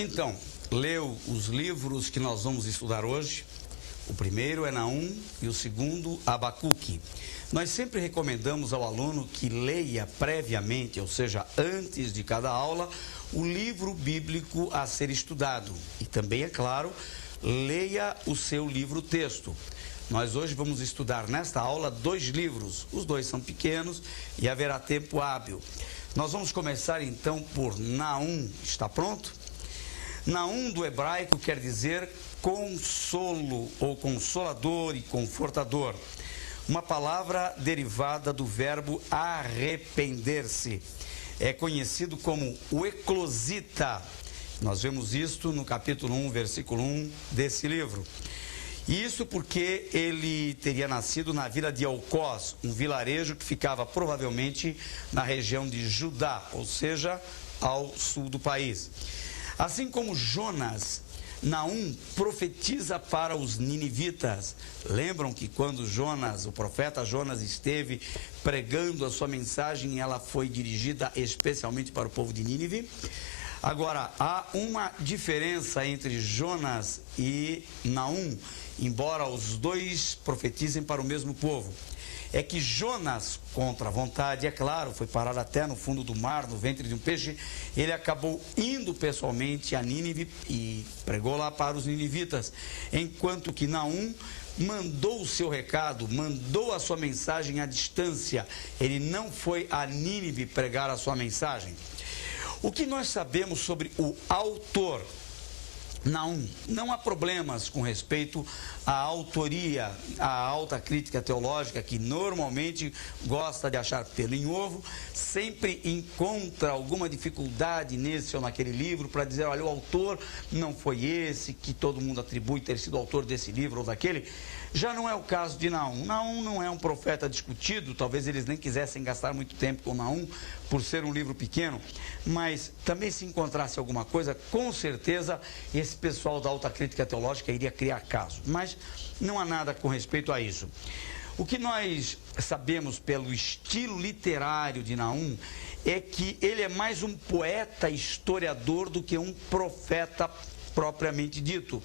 Então, leu os livros que nós vamos estudar hoje. O primeiro é Naum e o segundo, Abacuque. Nós sempre recomendamos ao aluno que leia previamente, ou seja, antes de cada aula, o livro bíblico a ser estudado. E também, é claro, leia o seu livro-texto. Nós hoje vamos estudar nesta aula 2 livros. Os 2 são pequenos e haverá tempo hábil. Nós vamos começar então por Naum. Está pronto? Naum do hebraico quer dizer consolo ou consolador e confortador. Uma palavra derivada do verbo arrepender-se. É conhecido como o eclosita. Nós vemos isto no capítulo 1, versículo 1 desse livro. Isso porque ele teria nascido na vila de Elcós, um vilarejo que ficava provavelmente na região de Judá, ou seja, ao sul do país. Assim como Jonas, Naum profetiza para os ninivitas. Lembram que quando Jonas, o profeta Jonas, esteve pregando a sua mensagem, ela foi dirigida especialmente para o povo de Nínive? Agora, há uma diferença entre Jonas e Naum, embora os 2 profetizem para o mesmo povo. É que Jonas, contra a vontade, é claro, foi parar até no fundo do mar, no ventre de um peixe, ele acabou indo pessoalmente a Nínive e pregou lá para os ninivitas, enquanto que Naum mandou o seu recado, mandou a sua mensagem à distância, ele não foi a Nínive pregar a sua mensagem. O que nós sabemos sobre o autor Naum? Não há problemas com respeito à autoria, à alta crítica teológica, que normalmente gosta de achar pelo em ovo, sempre encontra alguma dificuldade nesse ou naquele livro para dizer, olha, o autor não foi esse, que todo mundo atribui ter sido o autor desse livro ou daquele. Já não é o caso de Naum. Naum não é um profeta discutido, talvez eles nem quisessem gastar muito tempo com Naum, por ser um livro pequeno, mas também se encontrasse alguma coisa, com certeza esse pessoal da alta crítica teológica iria criar caso, mas não há nada com respeito a isso. O que nós sabemos pelo estilo literário de Naum é que ele é mais um poeta historiador do que um profeta propriamente dito.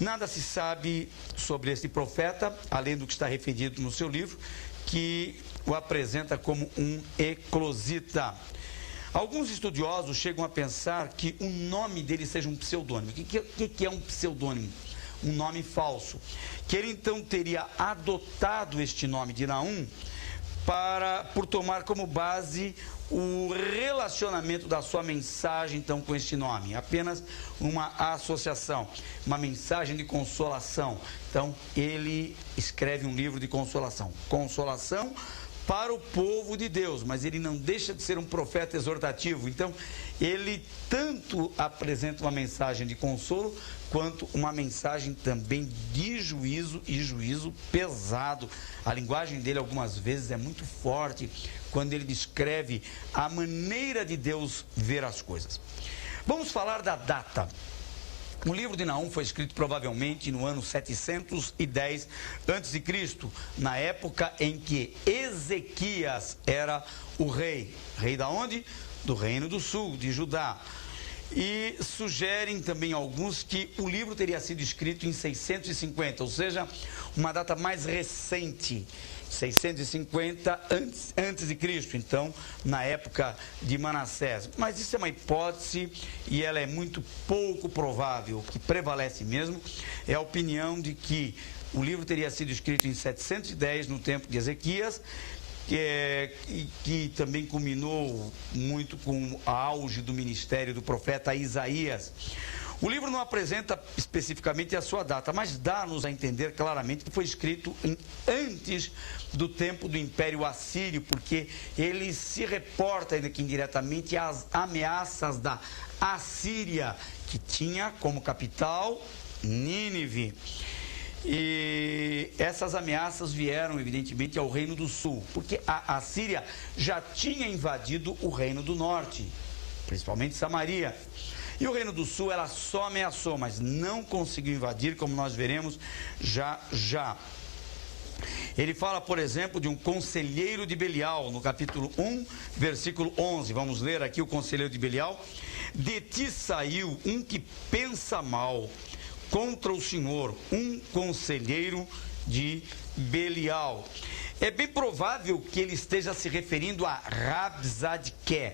Nada se sabe sobre esse profeta, além do que está referido no seu livro, que o apresenta como um eclosita. Alguns estudiosos chegam a pensar que o nome dele seja um pseudônimo. O que é um pseudônimo? Um nome falso. Que ele então teria adotado este nome de Naum por tomar como base o relacionamento da sua mensagem então com este nome, apenas uma associação, uma mensagem de consolação. Então ele escreve um livro de consolação para o povo de Deus, mas ele não deixa de ser um profeta exortativo. Então ele tanto apresenta uma mensagem de consolo quanto uma mensagem também de juízo, e juízo pesado. A linguagem dele algumas vezes é muito forte quando ele descreve a maneira de Deus ver as coisas. Vamos falar da data. O livro de Naum foi escrito provavelmente no ano 710 a.C., na época em que Ezequias era o rei. Rei da onde? Do Reino do Sul, de Judá. E sugerem também alguns que o livro teria sido escrito em 650, ou seja, uma data mais recente, 650 antes de Cristo, então na época de Manassés. Mas isso é uma hipótese e ela é muito pouco provável. O que prevalece mesmo é a opinião de que o livro teria sido escrito em 710 no tempo de Ezequias, que também culminou muito com o auge do ministério do profeta Isaías. O livro não apresenta especificamente a sua data, mas dá-nos a entender claramente que foi escrito antes do tempo do Império Assírio, porque ele se reporta ainda que indiretamente às ameaças da Assíria, que tinha como capital Nínive. E essas ameaças vieram, evidentemente, ao Reino do Sul, porque a Assíria já tinha invadido o Reino do Norte, principalmente Samaria. E o Reino do Sul, ela só ameaçou, mas não conseguiu invadir, como nós veremos já já. Ele fala, por exemplo, de um conselheiro de Belial, no capítulo 1, versículo 11. Vamos ler aqui o conselheiro de Belial. De ti saiu um que pensa mal contra o Senhor, um conselheiro de Belial. É bem provável que ele esteja se referindo a Rabzadque.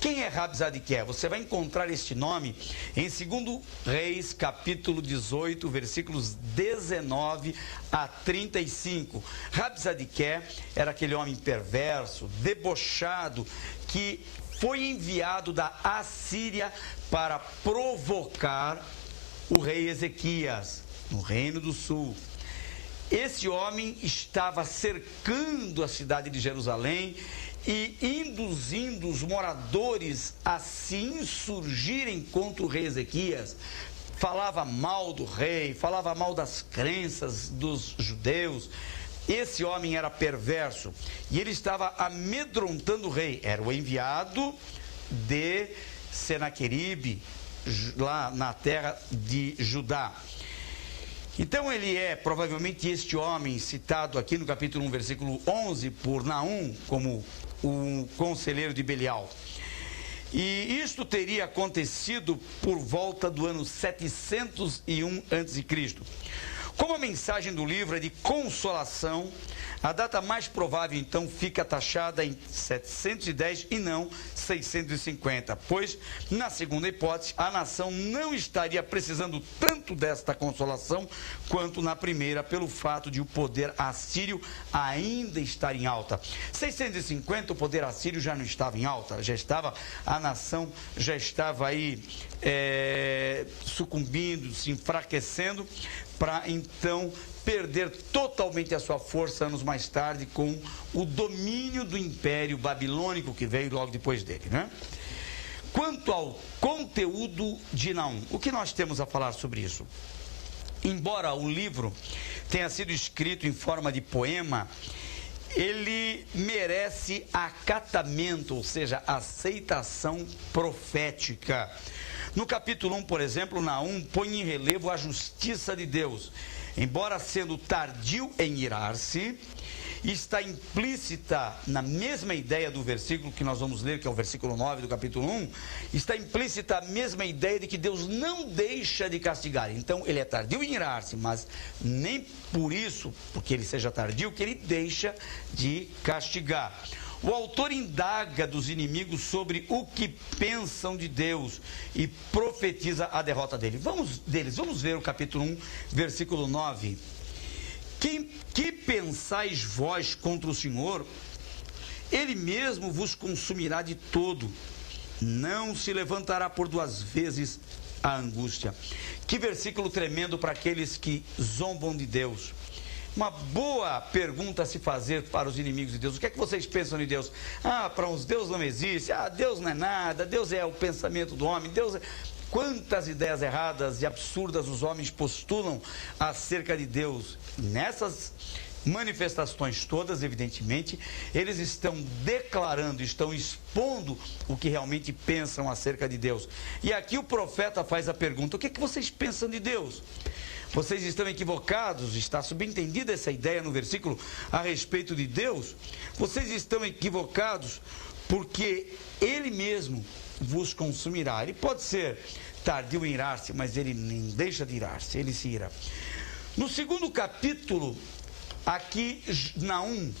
Quem é Rabzadque? Você vai encontrar este nome em 2 Reis, capítulo 18, versículos 19 a 35. Rabzadque era aquele homem perverso, debochado, que foi enviado da Assíria para provocar o rei Ezequias, no Reino do Sul. Esse homem estava cercando a cidade de Jerusalém e induzindo os moradores a se insurgirem contra o rei Ezequias. Falava mal do rei, falava mal das crenças dos judeus. Esse homem era perverso e ele estava amedrontando o rei. Era o enviado de Senaqueribe, lá na terra de Judá. Então ele é provavelmente este homem citado aqui no capítulo 1, versículo 11, por Naum, como o conselheiro de Belial. E isto teria acontecido por volta do ano 701 a.C. Como a mensagem do livro é de consolação, a data mais provável, então, fica taxada em 710 e não 650, pois, na segunda hipótese, a nação não estaria precisando tanto desta consolação quanto na primeira, pelo fato de o poder assírio ainda estar em alta. 650, o poder assírio já não estava em alta, a nação já estava aí sucumbindo, se enfraquecendo, para então perder totalmente a sua força anos mais tarde com o domínio do Império Babilônico que veio logo depois dele, né? Quanto ao conteúdo de Naum, o que nós temos a falar sobre isso? Embora o livro tenha sido escrito em forma de poema, ele merece acatamento, ou seja, aceitação profética. No capítulo 1, por exemplo, Naum põe em relevo a justiça de Deus. Embora sendo tardio em irar-se, está implícita na mesma ideia do versículo que nós vamos ler, que é o versículo 9 do capítulo 1, está implícita a mesma ideia de que Deus não deixa de castigar. Então, ele é tardio em irar-se, mas nem por isso, porque ele seja tardio, que ele deixa de castigar. O autor indaga dos inimigos sobre o que pensam de Deus e profetiza a derrota deles. Vamos ver o capítulo 1, versículo 9. Que pensais vós contra o Senhor? Ele mesmo vos consumirá de todo. Não se levantará por duas vezes a angústia. Que versículo tremendo para aqueles que zombam de Deus. Uma boa pergunta a se fazer para os inimigos de Deus. O que é que vocês pensam de Deus? Para uns Deus não existe. Deus não é nada. Deus é o pensamento do homem. Deus é... Quantas ideias erradas e absurdas os homens postulam acerca de Deus. Nessas manifestações todas, evidentemente, eles estão declarando, estão expondo o que realmente pensam acerca de Deus. E aqui o profeta faz a pergunta: o que é que vocês pensam de Deus? Vocês estão equivocados, está subentendida essa ideia no versículo a respeito de Deus. Vocês estão equivocados porque Ele mesmo vos consumirá. Ele pode ser tardio em irar-se, mas Ele nem deixa de irar-se, Ele se ira. No segundo capítulo, aqui Naum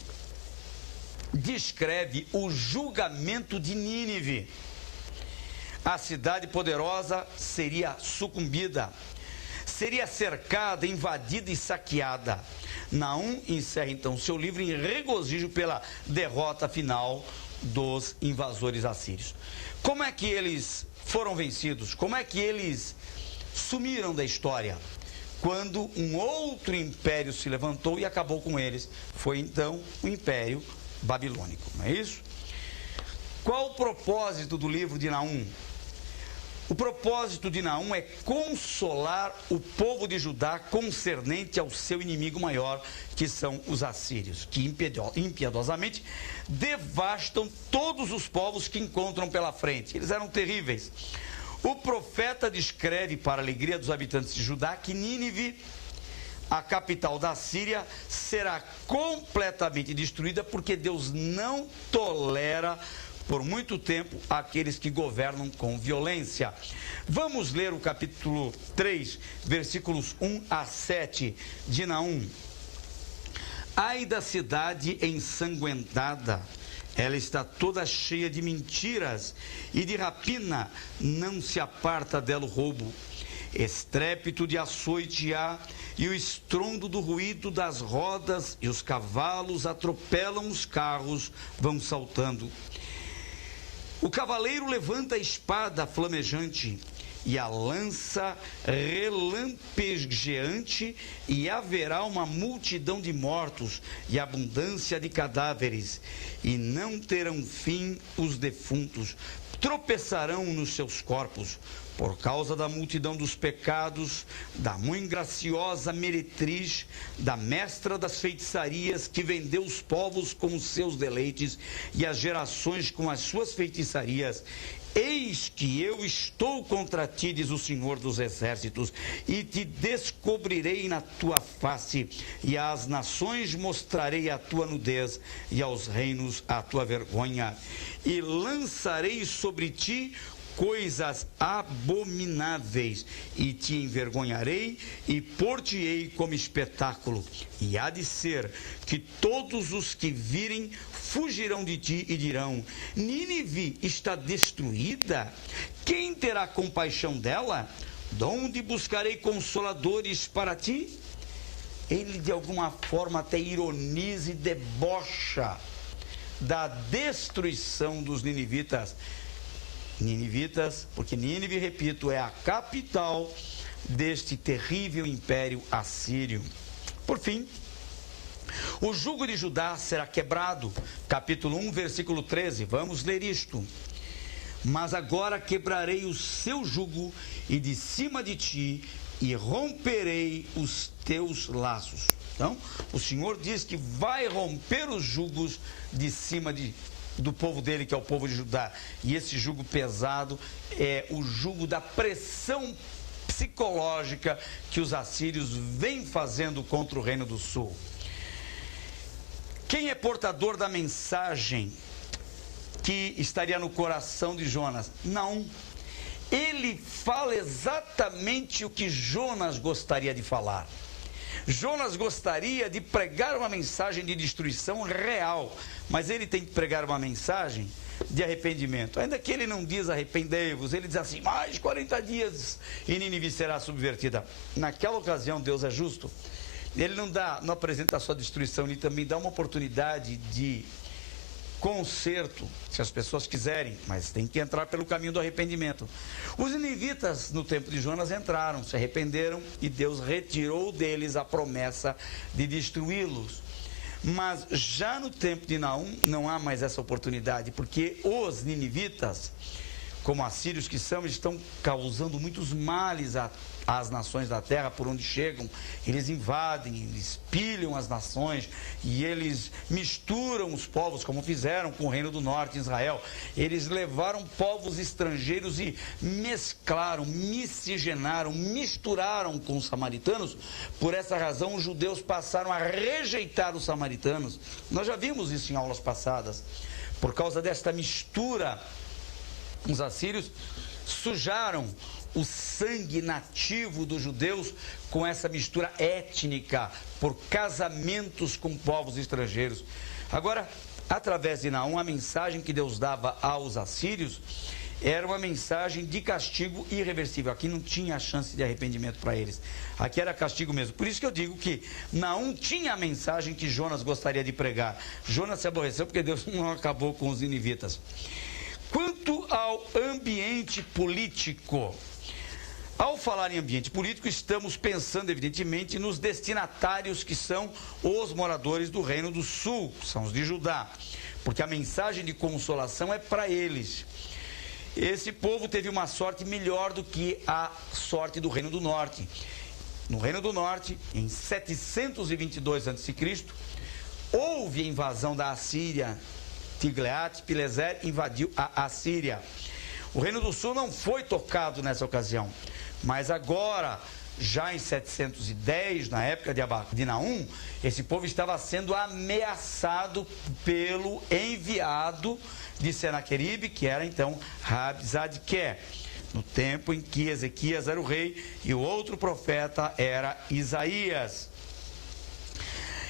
descreve o julgamento de Nínive. A cidade poderosa seria sucumbida, seria cercada, invadida e saqueada. Naum encerra então seu livro em regozijo pela derrota final dos invasores assírios. Como é que eles foram vencidos? Como é que eles sumiram da história? Quando um outro império se levantou e acabou com eles. Foi então o Império Babilônico, não é isso? Qual o propósito do livro de Naum? O propósito de Naum é consolar o povo de Judá concernente ao seu inimigo maior, que são os assírios, que impiedosamente devastam todos os povos que encontram pela frente. Eles eram terríveis. O profeta descreve, para a alegria dos habitantes de Judá, que Nínive, a capital da Síria, será completamente destruída porque Deus não tolera por muito tempo àqueles que governam com violência. Vamos ler o capítulo 3, versículos 1 a 7 de Naum. Ai da cidade ensanguentada, ela está toda cheia de mentiras e de rapina, não se aparta dela o roubo. Estrépito de açoite há, e o estrondo do ruído das rodas, e os cavalos atropelam os carros, vão saltando. O cavaleiro levanta a espada flamejante, e a lança relampejeante, e haverá uma multidão de mortos, e abundância de cadáveres, e não terão fim os defuntos, tropeçarão nos seus corpos, por causa da multidão dos pecados, da muito graciosa meretriz, da mestra das feitiçarias, que vendeu os povos com os seus deleites e as gerações com as suas feitiçarias. Eis que eu estou contra ti, diz o Senhor dos Exércitos, e te descobrirei na tua face, e às nações mostrarei a tua nudez, e aos reinos a tua vergonha, e lançarei sobre ti coisas abomináveis, e te envergonharei e pôr-te-ei como espetáculo. E há de ser que todos os que virem fugirão de ti e dirão: Nínive está destruída, quem terá compaixão dela? De onde buscarei consoladores para ti? Ele de alguma forma até ironiza e debocha da destruição dos ninivitas, porque Nínive, repito, é a capital deste terrível império assírio. Por fim, o jugo de Judá será quebrado, capítulo 1, versículo 13, vamos ler isto. Mas agora quebrarei o seu jugo e de cima de ti, e romperei os teus laços. Então, o Senhor diz que vai romper os jugos de cima do povo dele, que é o povo de Judá. E esse jugo pesado é o jugo da pressão psicológica que os assírios vêm fazendo contra o Reino do Sul. Quem é portador da mensagem que estaria no coração de Jonas? Não. Ele fala exatamente o que Jonas gostaria de falar. Jonas gostaria de pregar uma mensagem de destruição real, mas ele tem que pregar uma mensagem de arrependimento. Ainda que ele não diz arrependei-vos, ele diz assim, mais de 40 dias e Nínive será subvertida. Naquela ocasião Deus é justo. Ele não apresenta a sua destruição, ele também dá uma oportunidade de conserto, se as pessoas quiserem, mas tem que entrar pelo caminho do arrependimento. Os ninivitas no tempo de Jonas entraram, se arrependeram e Deus retirou deles a promessa de destruí-los. Mas já no tempo de Naum não há mais essa oportunidade, porque os ninivitas, como assírios que são, estão causando muitos males às nações da terra por onde chegam. Eles invadem, eles pilham as nações e eles misturam os povos, como fizeram com o Reino do Norte, Israel. Eles levaram povos estrangeiros e mesclaram, miscigenaram, misturaram com os samaritanos. Por essa razão, os judeus passaram a rejeitar os samaritanos. Nós já vimos isso em aulas passadas. Por causa desta mistura, os assírios sujaram o sangue nativo dos judeus com essa mistura étnica por casamentos com povos estrangeiros. Agora, através de Naum, a mensagem que Deus dava aos assírios era uma mensagem de castigo irreversível. Aqui não tinha chance de arrependimento para eles. Aqui era castigo mesmo. Por isso que eu digo que Naum tinha a mensagem que Jonas gostaria de pregar. Jonas se aborreceu porque Deus não acabou com os ninivitas. Quanto ao ambiente político, ao falar em ambiente político, estamos pensando evidentemente nos destinatários que são os moradores do Reino do Sul, são os de Judá, porque a mensagem de consolação é para eles. Esse povo teve uma sorte melhor do que a sorte do Reino do Norte. No Reino do Norte, em 722 a.C., houve a invasão da Assíria. Tiglat-Pileser invadiu a Assíria. O Reino do Sul não foi tocado nessa ocasião, mas agora já em 710, na época de Naum, esse povo estava sendo ameaçado pelo enviado de Senaqueribe, que era então Rabzadque, no tempo em que Ezequias era o rei e o outro profeta era Isaías.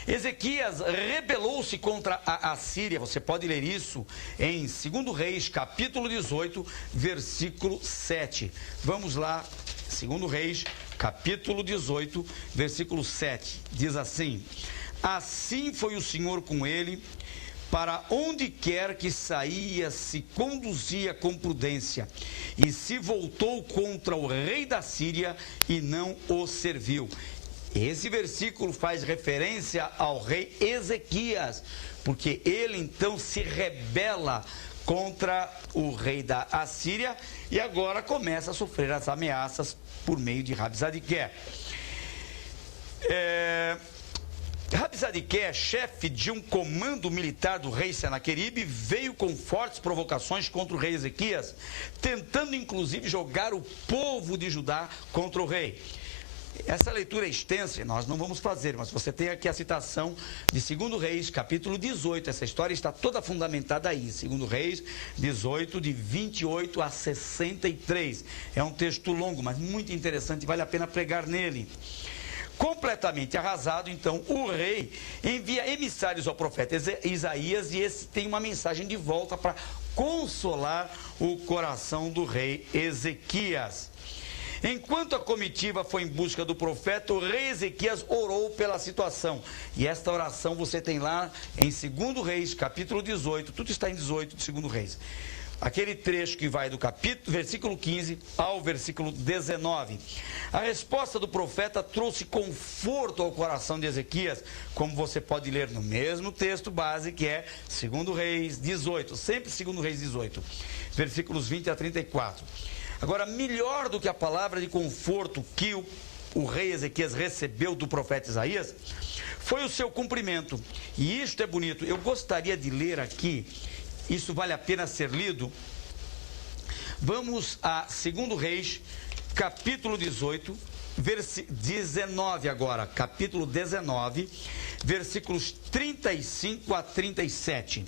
Ezequias rebelou-se contra a Assíria. Você pode ler isso em 2 Reis, capítulo 18, versículo 7. Vamos lá, 2 Reis, capítulo 18, versículo 7. Diz assim: assim foi o Senhor com ele, para onde quer que saía, se conduzia com prudência, e se voltou contra o rei da Síria e não o serviu. Esse versículo faz referência ao rei Ezequias, porque ele então se rebela contra o rei da Assíria e agora começa a sofrer as ameaças por meio de Rabzadque. Rabzadque, chefe de um comando militar do rei Senaqueribe, veio com fortes provocações contra o rei Ezequias, tentando inclusive jogar o povo de Judá contra o rei. Essa leitura é extensa, nós não vamos fazer, mas você tem aqui a citação de 2 Reis, capítulo 18. Essa história está toda fundamentada aí, 2 Reis 18, de 28 a 63. É um texto longo, mas muito interessante, vale a pena pregar nele. Completamente arrasado, então, o rei envia emissários ao profeta Isaías e esse tem uma mensagem de volta para consolar o coração do rei Ezequias. Enquanto a comitiva foi em busca do profeta, o rei Ezequias orou pela situação. E esta oração você tem lá em 2 Reis, capítulo 18, tudo está em 18 de 2 Reis. Aquele trecho que vai do versículo 15 ao versículo 19. A resposta do profeta trouxe conforto ao coração de Ezequias, como você pode ler no mesmo texto base, que é 2 Reis 18, sempre 2 Reis 18, versículos 20 a 34. Agora, melhor do que a palavra de conforto que o rei Ezequias recebeu do profeta Isaías, foi o seu cumprimento. E isto é bonito. Eu gostaria de ler aqui, isso vale a pena ser lido. Vamos a 2 Reis, capítulo 18, 19 agora, capítulo 19, versículos 35 a 37.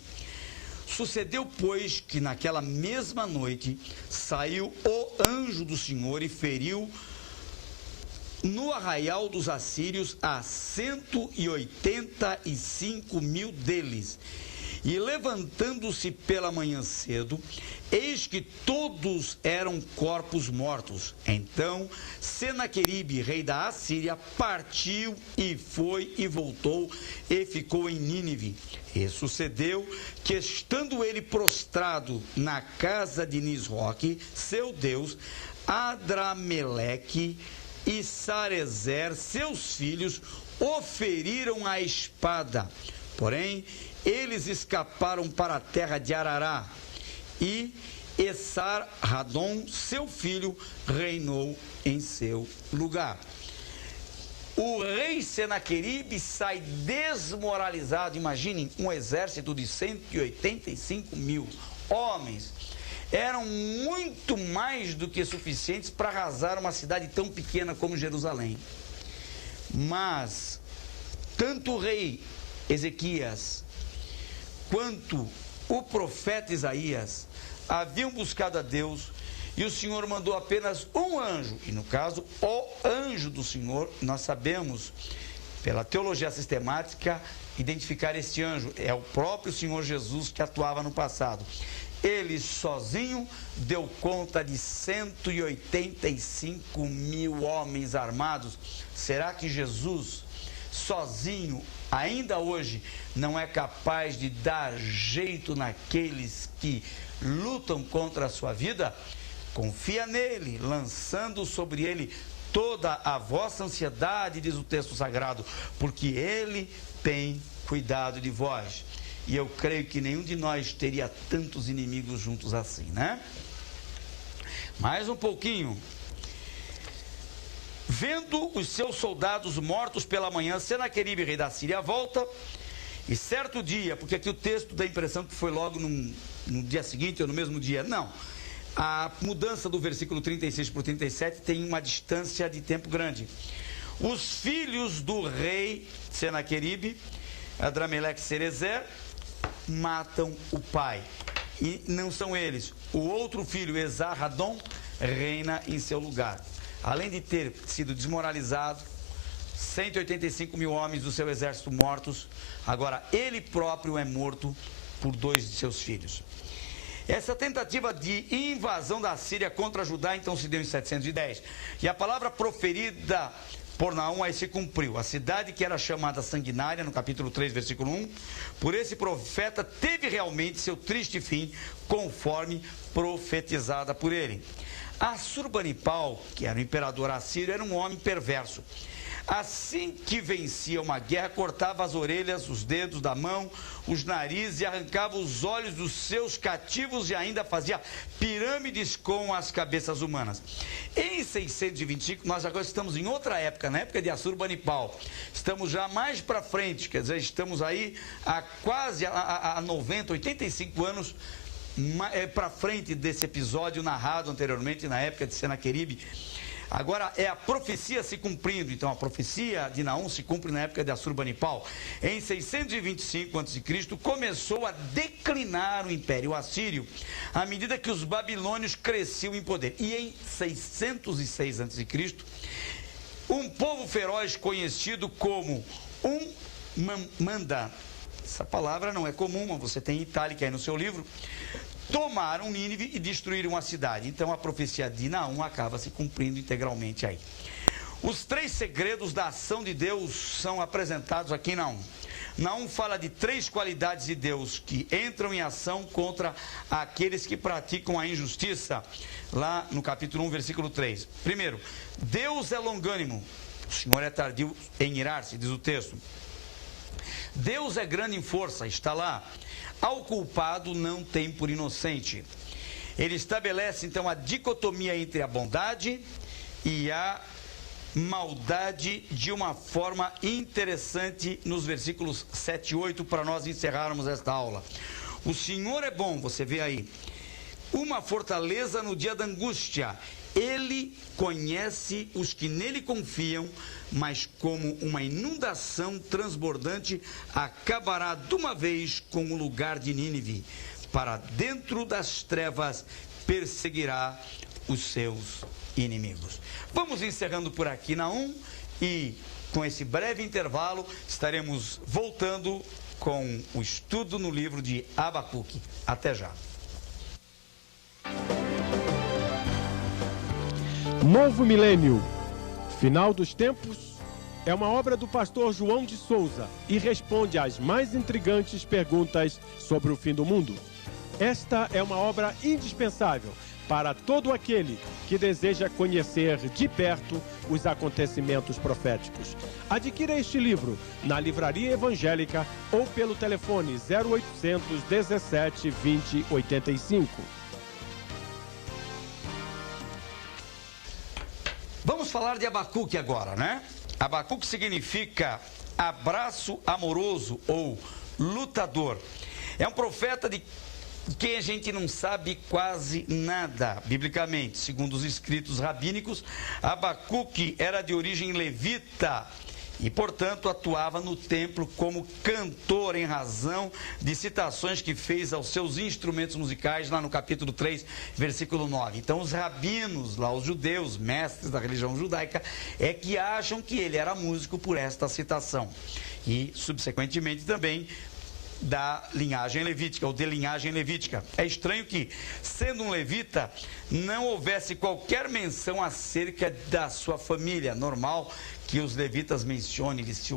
Sucedeu, pois, que naquela mesma noite saiu o anjo do Senhor e feriu no arraial dos assírios a 185.000 deles. E levantando-se pela manhã cedo, eis que todos eram corpos mortos. Então Senaqueribe, rei da Assíria, partiu e foi e voltou e ficou em Nínive. E sucedeu que, estando ele prostrado na casa de Nisroque, seu Deus, Adrameleque e Sarezer, seus filhos, o feriram à espada. Porém, eles escaparam para a terra de Arará, e Esar-Hadom, seu filho, reinou em seu lugar. O rei Senaqueribe sai desmoralizado. Imaginem, um exército de 185.000 homens. Eram muito mais do que suficientes para arrasar uma cidade tão pequena como Jerusalém. Mas, tanto o rei Ezequias quanto o profeta Isaías haviam buscado a Deus, e o Senhor mandou apenas um anjo, e no caso, o anjo do Senhor. Nós sabemos, pela teologia sistemática, identificar este anjo. É o próprio Senhor Jesus que atuava no passado. Ele sozinho deu conta de 185.000 homens armados. Será que Jesus, sozinho, ainda hoje, não é capaz de dar jeito naqueles que lutam contra a sua vida? Confia nele, lançando sobre ele toda a vossa ansiedade, diz o texto sagrado, porque ele tem cuidado de vós. E eu creio que nenhum de nós teria tantos inimigos juntos assim, né? Mais um pouquinho. Vendo os seus soldados mortos pela manhã, Senaqueribe, rei da Síria, volta, e certo dia, porque aqui o texto dá a impressão que foi logo no dia seguinte ou no mesmo dia, não. A mudança do versículo 36 para o 37 tem uma distância de tempo grande. Os filhos do rei Senaqueribe, Adrameleque e Cerezer, matam o pai. E não são eles. O outro filho, Esarhadon, reina em seu lugar. Além de ter sido desmoralizado, 185 mil homens do seu exército mortos, agora ele próprio é morto por 2 de seus filhos. Essa tentativa de invasão da Síria contra Judá então se deu em 710. E a palavra proferida por Naum aí se cumpriu. A cidade que era chamada sanguinária, no capítulo 3, versículo 1, por esse profeta teve realmente seu triste fim, conforme profetizada por ele. Assurbanipal, que era o imperador assírio, era um homem perverso. Assim que vencia uma guerra, cortava as orelhas, os dedos da mão, os narizes e arrancava os olhos dos seus cativos e ainda fazia pirâmides com as cabeças humanas. Em 625, nós agora estamos em outra época, na época de Assurbanipal. Estamos já mais para frente, quer dizer, estamos aí há quase a 90, 85 anos para frente desse episódio narrado anteriormente na época de Senaqueribe. Agora é a profecia se cumprindo. Então a profecia de Naum se cumpre na época de Assurbanipal. Em 625 a.C. começou a declinar o Império Assírio à medida que os babilônios cresciam em poder. E em 606 a.C., um povo feroz conhecido como Manda, essa palavra não é comum, mas você tem itálica aí no seu livro, tomaram Nínive e destruíram a cidade. Então a profecia de Naum acaba se cumprindo integralmente aí. Os 3 segredos da ação de Deus são apresentados aqui em Naum. Naum fala de 3 qualidades de Deus que entram em ação contra aqueles que praticam a injustiça, lá no capítulo 1, versículo 3. Primeiro, Deus é longânimo, o Senhor é tardio em irar-se, diz o texto. Deus é grande em força, está lá. Ao culpado não tem por inocente. Ele estabelece então a dicotomia entre a bondade e a maldade de uma forma interessante nos versículos 7 e 8 para nós encerrarmos esta aula. O Senhor é bom, você vê aí, uma fortaleza no dia da angústia. Ele conhece os que nele confiam, mas como uma inundação transbordante, acabará de uma vez com o lugar de Nínive. Para dentro das trevas perseguirá os seus inimigos. Vamos encerrando por aqui Naum e com esse breve intervalo estaremos voltando com o estudo no livro de Abacuque. Até já. Novo Milênio, Final dos Tempos, é uma obra do pastor João de Souza e responde às mais intrigantes perguntas sobre o fim do mundo. Esta é uma obra indispensável para todo aquele que deseja conhecer de perto os acontecimentos proféticos. Adquira este livro na Livraria Evangélica ou pelo telefone 0800 17 20 85. Vamos falar de Abacuque agora, né? Abacuque significa abraço amoroso ou lutador. É um profeta de quem a gente não sabe quase nada, biblicamente. Segundo os escritos rabínicos, Abacuque era de origem levita e, portanto, atuava no templo como cantor em razão de citações que fez aos seus instrumentos musicais lá no capítulo 3, versículo 9. Então, os rabinos, lá os judeus, mestres da religião judaica, é que acham que ele era músico por esta citação. E, subsequentemente, também da linhagem levítica, ou de linhagem levítica. É estranho que, sendo um levita, não houvesse qualquer menção acerca da sua família. Normal que os levitas mencionem, eles se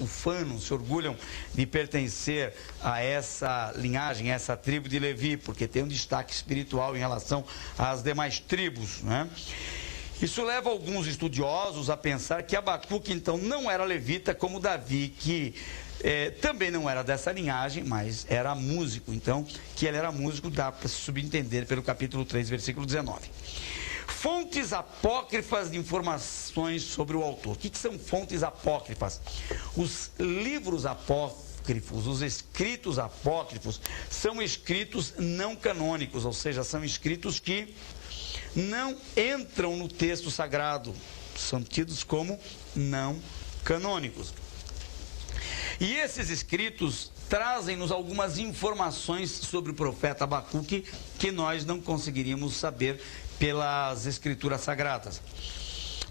ufanam, se orgulham de pertencer a essa linhagem, a essa tribo de Levi, porque tem um destaque espiritual em relação às demais tribos, né? Isso leva alguns estudiosos a pensar que Abacuque, então, não era levita como Davi, que também não era dessa linhagem, mas era músico. Então, que ele era músico dá para se subentender pelo capítulo 3, versículo 19. Fontes apócrifas de informações sobre o autor. O que são fontes apócrifas? Os livros apócrifos. Os escritos apócrifos são escritos não canônicos, ou seja, são escritos que não entram no texto sagrado, são tidos como não canônicos. E esses escritos trazem-nos algumas informações sobre o profeta Abacuque que nós não conseguiríamos saber pelas escrituras sagradas.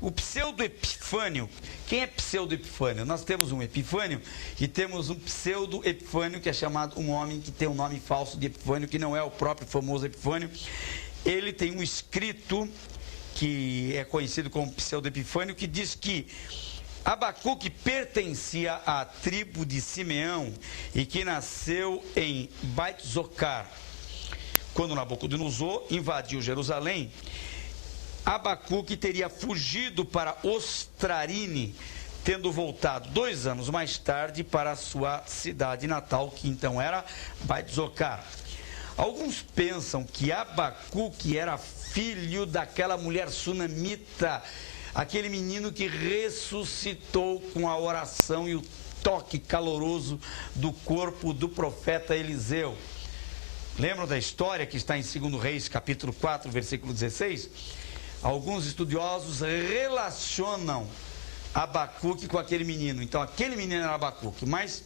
O pseudo-Epifânio. Quem é pseudo-Epifânio? Nós temos um Epifânio e temos um pseudo-Epifânio, que é chamado um homem que tem um nome falso de Epifânio, que não é o próprio famoso Epifânio. Ele tem um escrito que é conhecido como pseudo-Epifânio, que diz que Abacuque pertencia à tribo de Simeão e que nasceu em Beit-Zocar. Quando Nabucodonosor invadiu Jerusalém, Abacuque teria fugido para Ostrarine, tendo voltado 2 anos mais tarde para a sua cidade natal, que então era Beit-Zocar. Alguns pensam que Abacuque era filho daquela mulher sunamita, aquele menino que ressuscitou com a oração e o toque caloroso do corpo do profeta Eliseu. Lembram da história que está em 2 Reis, capítulo 4, versículo 16? Alguns estudiosos relacionam Abacuque com aquele menino. Então, aquele menino era Abacuque, mas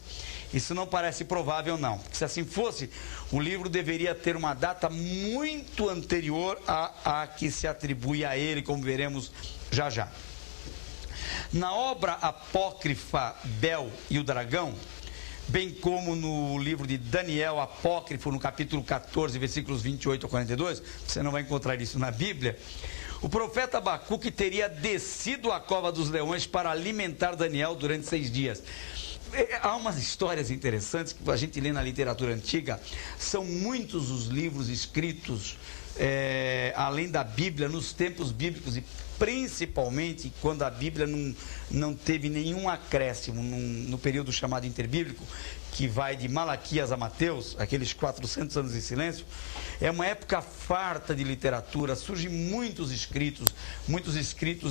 isso não parece provável, não. Se assim fosse, o livro deveria ter uma data muito anterior à que se atribui a ele, como veremos já já. Na obra apócrifa Bel e o Dragão, bem como no livro de Daniel apócrifo, no capítulo 14, versículos 28 a 42, você não vai encontrar isso na Bíblia, o profeta Abacuque teria descido à cova dos leões para alimentar Daniel durante 6 dias. Há umas histórias interessantes que a gente lê na literatura antiga. São muitos os livros escritos, além da Bíblia, nos tempos bíblicos, e principalmente quando a Bíblia não teve nenhum acréscimo no período chamado interbíblico, que vai de Malaquias a Mateus, aqueles 400 anos de silêncio. É uma época farta de literatura, surgem muitos escritos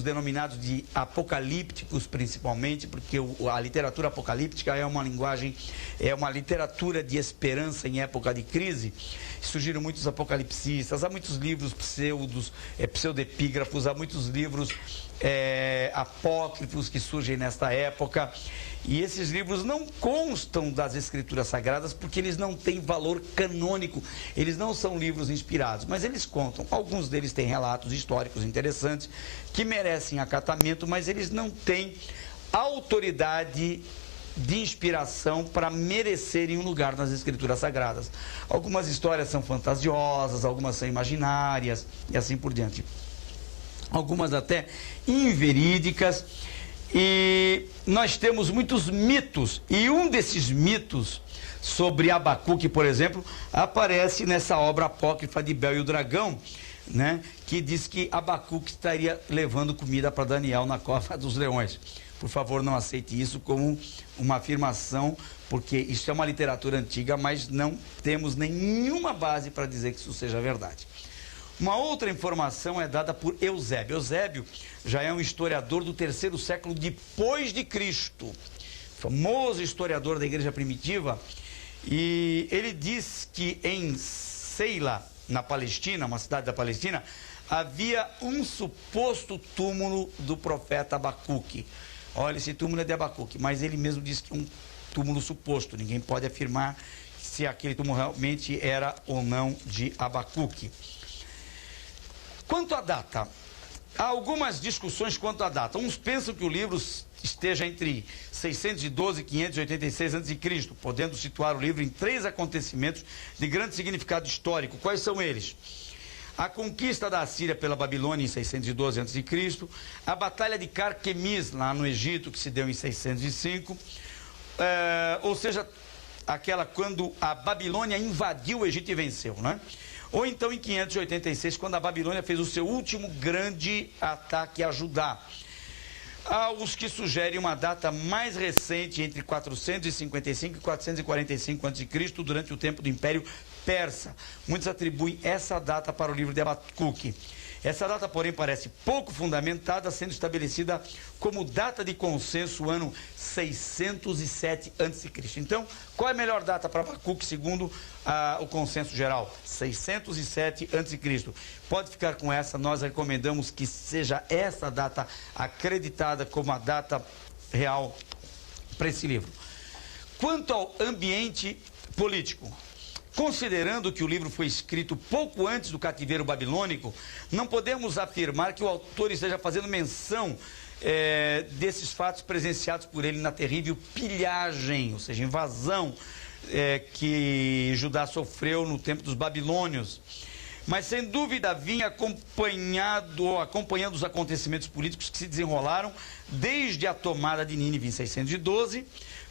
denominados de apocalípticos, principalmente, porque a literatura apocalíptica é uma linguagem, é uma literatura de esperança em época de crise. Surgiram muitos apocalipsistas, há muitos livros pseudepígrafos, há muitos livros apócrifos que surgem nesta época. E esses livros não constam das escrituras sagradas porque eles não têm valor canônico, eles não são livros inspirados, mas eles contam. Alguns deles têm relatos históricos interessantes que merecem acatamento, mas eles não têm autoridade de inspiração para merecerem um lugar nas escrituras sagradas. Algumas histórias são fantasiosas, algumas são imaginárias e assim por diante. Algumas até inverídicas. E nós temos muitos mitos, e um desses mitos sobre Abacuque, por exemplo, aparece nessa obra apócrifa de Bel e o Dragão, né, que diz que Abacuque estaria levando comida para Daniel na cova dos leões. Por favor, não aceite isso como uma afirmação, porque isso é uma literatura antiga, mas não temos nenhuma base para dizer que isso seja verdade. Uma outra informação é dada por Eusébio. Eusébio já é um historiador do 3º século depois de Cristo, famoso historiador da igreja primitiva, e ele diz que em Seila, na Palestina, uma cidade da Palestina, havia um suposto túmulo do profeta Abacuque. Olha, esse túmulo é de Abacuque, mas ele mesmo diz que é um túmulo suposto, ninguém pode afirmar se aquele túmulo realmente era ou não de Abacuque. Quanto à data, há algumas discussões quanto à data. Uns pensam que o livro esteja entre 612 e 586 a.C., podendo situar o livro em 3 acontecimentos de grande significado histórico. Quais são eles? A conquista da Assíria pela Babilônia em 612 a.C., a Batalha de Carquemis, lá no Egito, que se deu em 605, ou seja, aquela quando a Babilônia invadiu o Egito e venceu, né? Ou então em 586, quando a Babilônia fez o seu último grande ataque a Judá. Há os que sugerem uma data mais recente, entre 455 e 445 a.C., durante o tempo do Império Persa. Muitos atribuem essa data para o livro de Abacuque. Essa data, porém, parece pouco fundamentada, sendo estabelecida como data de consenso o ano 607 a.C. Então, qual é a melhor data para Abacuque, segundo o consenso geral? 607 a.C. Pode ficar com essa, nós recomendamos que seja essa data acreditada como a data real para esse livro. Quanto ao ambiente político, considerando que o livro foi escrito pouco antes do cativeiro babilônico, não podemos afirmar que o autor esteja fazendo menção desses fatos presenciados por ele na terrível pilhagem, ou seja, invasão que Judá sofreu no tempo dos babilônios. Mas sem dúvida vinha acompanhando os acontecimentos políticos que se desenrolaram desde a tomada de Nínive em 612,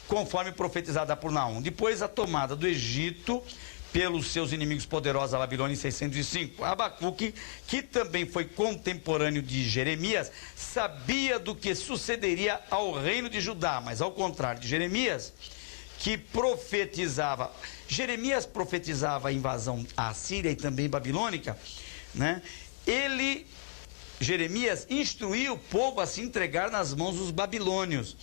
conforme profetizada por Naum. Depois a tomada do Egito pelos seus inimigos poderosos da Babilônia em 605. Abacuque, que também foi contemporâneo de Jeremias, sabia do que sucederia ao reino de Judá, mas ao contrário de Jeremias, que profetizava, Jeremias profetizava a invasão à Síria e também babilônica, né? Jeremias instruía o povo a se entregar nas mãos dos babilônios.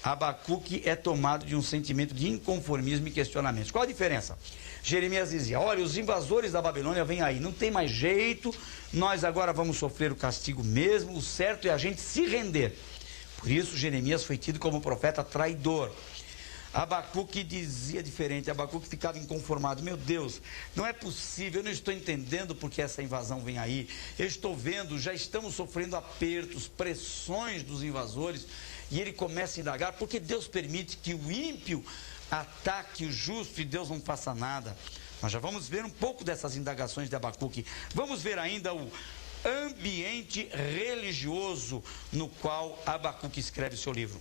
Abacuque é tomado de um sentimento de inconformismo e questionamentos. Qual a diferença? Jeremias dizia: olha, os invasores da Babilônia vêm aí, não tem mais jeito, nós agora vamos sofrer o castigo mesmo, o certo é a gente se render. Por isso Jeremias foi tido como profeta traidor. Abacuque dizia diferente, Abacuque ficava inconformado. Meu Deus, não é possível, eu não estou entendendo porque essa invasão vem aí. Eu estou vendo, já estamos sofrendo apertos, pressões dos invasores. E ele começa a indagar, porque Deus permite que o ímpio ataque o justo e Deus não faça nada. Nós já vamos ver um pouco dessas indagações de Abacuque. Vamos ver ainda o ambiente religioso no qual Abacuque escreve o seu livro.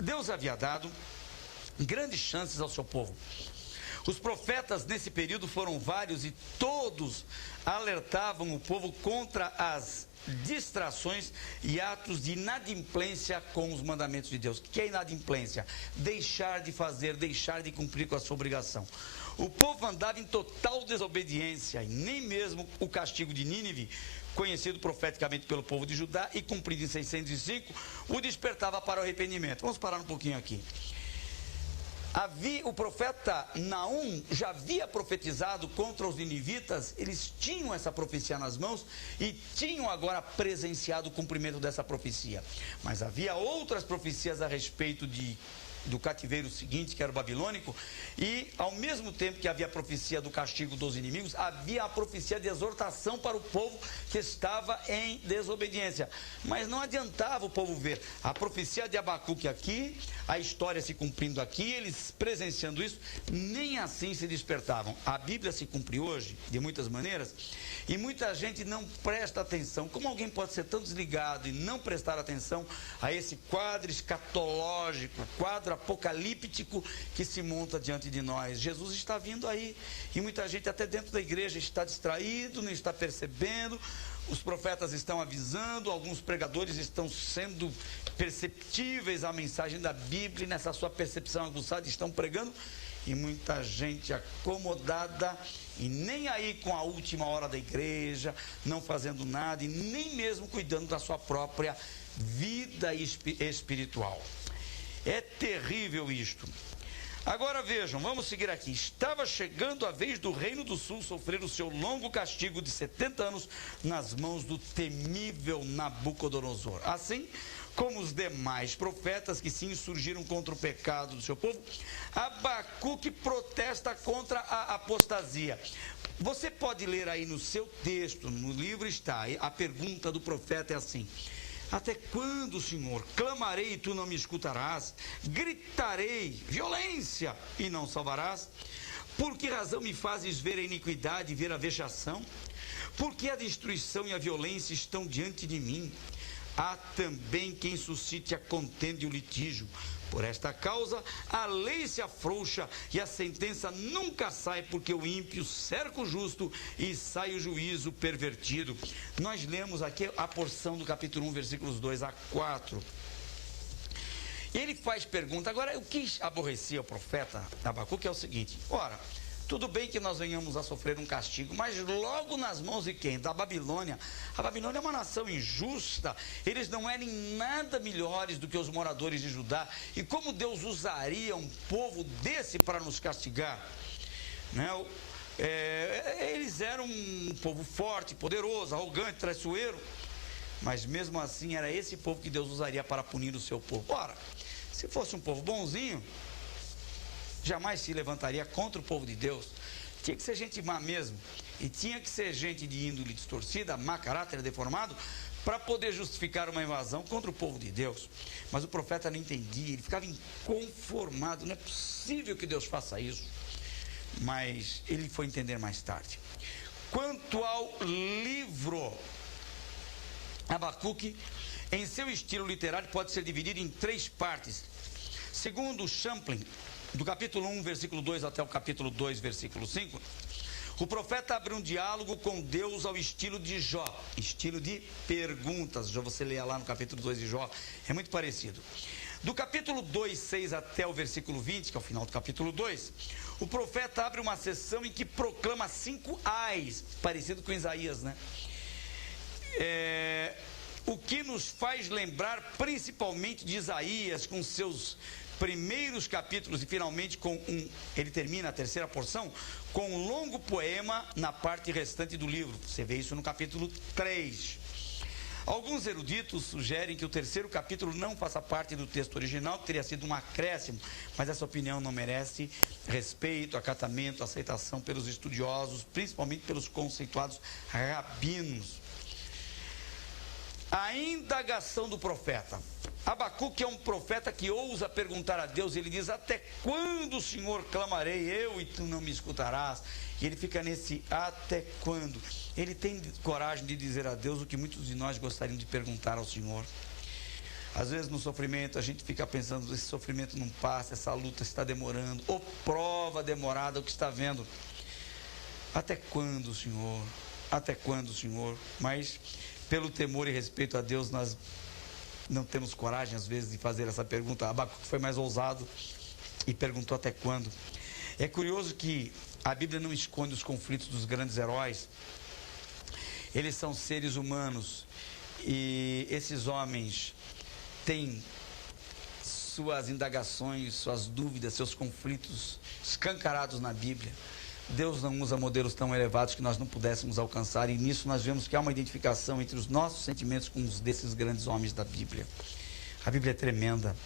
Deus havia dado grandes chances ao seu povo. Os profetas nesse período foram vários e todos alertavam o povo contra as distrações e atos de inadimplência com os mandamentos de Deus. O que é inadimplência? Deixar de fazer, deixar de cumprir com a sua obrigação. O povo andava em total desobediência e nem mesmo o castigo de Nínive, conhecido profeticamente pelo povo de Judá e cumprido em 605, o despertava para o arrependimento. Vamos parar um pouquinho aqui. O profeta Naum já havia profetizado contra os ninivitas, eles tinham essa profecia nas mãos e tinham agora presenciado o cumprimento dessa profecia. Mas havia outras profecias a respeito do cativeiro seguinte, que era o babilônico, e ao mesmo tempo que havia a profecia do castigo dos inimigos, havia a profecia de exortação para o povo que estava em desobediência. Mas não adiantava o povo ver a profecia de Abacuque aqui, a história se cumprindo aqui, eles presenciando isso, nem assim se despertavam. A Bíblia se cumpre hoje, de muitas maneiras, e muita gente não presta atenção. Como alguém pode ser tão desligado e não prestar atenção a esse quadro escatológico, quadro apocalíptico que se monta diante de nós? Jesus está vindo aí e muita gente até dentro da igreja está distraído, não está percebendo. Os profetas estão avisando, alguns pregadores estão sendo perceptíveis à mensagem da Bíblia e nessa sua percepção aguçada estão pregando, e muita gente acomodada e nem aí com a última hora da igreja, não fazendo nada e nem mesmo cuidando da sua própria vida espiritual. É terrível isto. Agora vejam, vamos seguir aqui. Estava chegando a vez do Reino do Sul sofrer o seu longo castigo de 70 anos nas mãos do temível Nabucodonosor. Assim como os demais profetas que se insurgiram contra o pecado do seu povo, Abacuque protesta contra a apostasia. Você pode ler aí no seu texto, no livro está, a pergunta do profeta é assim: até quando, Senhor, clamarei e tu não me escutarás? Gritarei violência e não salvarás? Por que razão me fazes ver a iniquidade e ver a vexação? Por que a destruição e a violência estão diante de mim? Há também quem suscite a contenda e o litígio. Por esta causa, a lei se afrouxa e a sentença nunca sai, porque o ímpio cerca o justo e sai o juízo pervertido. Nós lemos aqui a porção do capítulo 1, versículos 2 a 4. Ele faz pergunta. Agora, o que aborrecia o profeta Abacuque é o seguinte: ora, Tudo bem que nós venhamos a sofrer um castigo, mas logo nas mãos de quem? Da Babilônia. A Babilônia é uma nação injusta, eles não eram nada melhores do que os moradores de Judá. E como Deus usaria um povo desse para nos castigar? Né? Eles eram um povo forte, poderoso, arrogante, traiçoeiro, mas mesmo assim era esse povo que Deus usaria para punir o seu povo. Ora, se fosse um povo bonzinho, jamais se levantaria contra o povo de Deus. Tinha que ser gente má mesmo, e tinha que ser gente de índole distorcida, má caráter, deformado, para poder justificar uma invasão contra o povo de Deus. Mas o profeta não entendia, ele ficava inconformado. Não é possível que Deus faça isso. Mas ele foi entender mais tarde. Quanto ao livro Abacuque, em seu estilo literário pode ser dividido em 3 partes. Segundo Champlin, do capítulo 1, versículo 2 até o capítulo 2, versículo 5, o profeta abre um diálogo com Deus ao estilo de Jó, estilo de perguntas. Já você lê lá no capítulo 2 de Jó, é muito parecido. Do capítulo 2, 6 até o versículo 20, que é o final do capítulo 2, o profeta abre uma sessão em que proclama 5 ais, parecido com Isaías, né? O que nos faz lembrar principalmente de Isaías, com seus primeiros capítulos, e finalmente ele termina a terceira porção com um longo poema na parte restante do livro. Você vê isso no capítulo 3. Alguns eruditos sugerem que o terceiro capítulo não faça parte do texto original, que teria sido um acréscimo, mas essa opinião não merece respeito, acatamento, aceitação pelos estudiosos, principalmente pelos conceituados rabinos. A indagação do profeta. Abacuque é um profeta que ousa perguntar a Deus. Ele diz: até quando, Senhor, clamarei eu e tu não me escutarás? E ele fica nesse até quando. Ele tem coragem de dizer a Deus o que muitos de nós gostariam de perguntar ao Senhor. Às vezes no sofrimento a gente fica pensando: esse sofrimento não passa, essa luta está demorando, ou prova demorada o que está vendo. Até quando, Senhor? Até quando, Senhor? Mas pelo temor e respeito a Deus, nós não temos coragem, às vezes, de fazer essa pergunta. Abacuque foi mais ousado e perguntou até quando. É curioso que a Bíblia não esconde os conflitos dos grandes heróis. Eles são seres humanos e esses homens têm suas indagações, suas dúvidas, seus conflitos escancarados na Bíblia. Deus não usa modelos tão elevados que nós não pudéssemos alcançar, e nisso nós vemos que há uma identificação entre os nossos sentimentos com os desses grandes homens da Bíblia. A Bíblia é tremenda.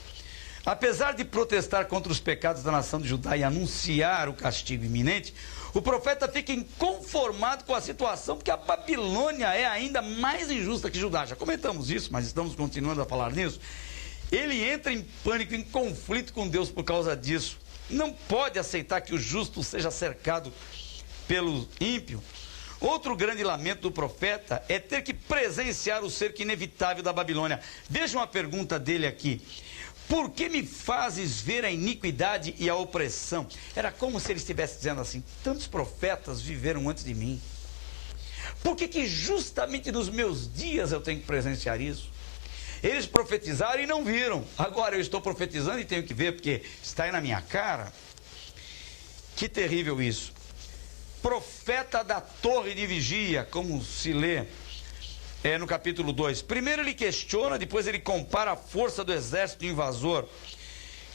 Apesar de protestar contra os pecados da nação de Judá e anunciar o castigo iminente, o profeta fica inconformado com a situação, porque a Babilônia é ainda mais injusta que Judá. Já comentamos isso, mas estamos continuando a falar nisso. Ele entra em pânico, em conflito com Deus por causa disso. Não pode aceitar que o justo seja cercado pelo ímpio. Outro grande lamento do profeta é ter que presenciar o cerco inevitável da Babilônia. Vejam a pergunta dele aqui: por que me fazes ver a iniquidade e a opressão? Era como se ele estivesse dizendo assim: tantos profetas viveram antes de mim. Por que justamente nos meus dias eu tenho que presenciar isso? Eles profetizaram e não viram. Agora eu estou profetizando e tenho que ver, porque está aí na minha cara. Que terrível isso. Profeta da torre de vigia, como se lê no capítulo 2. Primeiro ele questiona, depois ele compara a força do exército invasor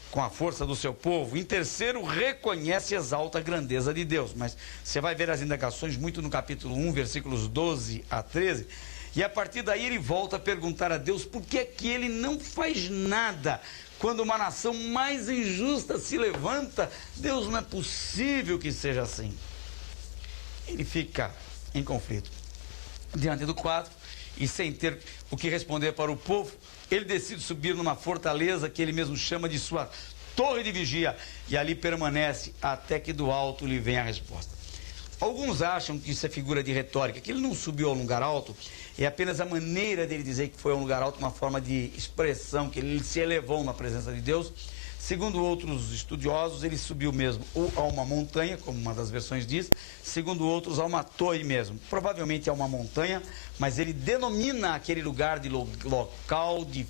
com a força do seu povo. Em terceiro, reconhece e exalta a grandeza de Deus. Mas você vai ver as indagações muito no capítulo 1, versículos 12 a 13. E a partir daí ele volta a perguntar a Deus por que é que ele não faz nada quando uma nação mais injusta se levanta. Deus, não é possível que seja assim. Ele fica em conflito diante do quadro e sem ter o que responder para o povo, ele decide subir numa fortaleza que ele mesmo chama de sua torre de vigia, e ali permanece até que do alto lhe venha a resposta. Alguns acham que isso é figura de retórica, que ele não subiu a um lugar alto, é apenas a maneira dele dizer que foi a um lugar alto, uma forma de expressão, que ele se elevou na presença de Deus. Segundo outros estudiosos, ele subiu mesmo ou a uma montanha, como uma das versões diz, segundo outros, a uma torre mesmo. Provavelmente é uma montanha, mas ele denomina aquele lugar de local de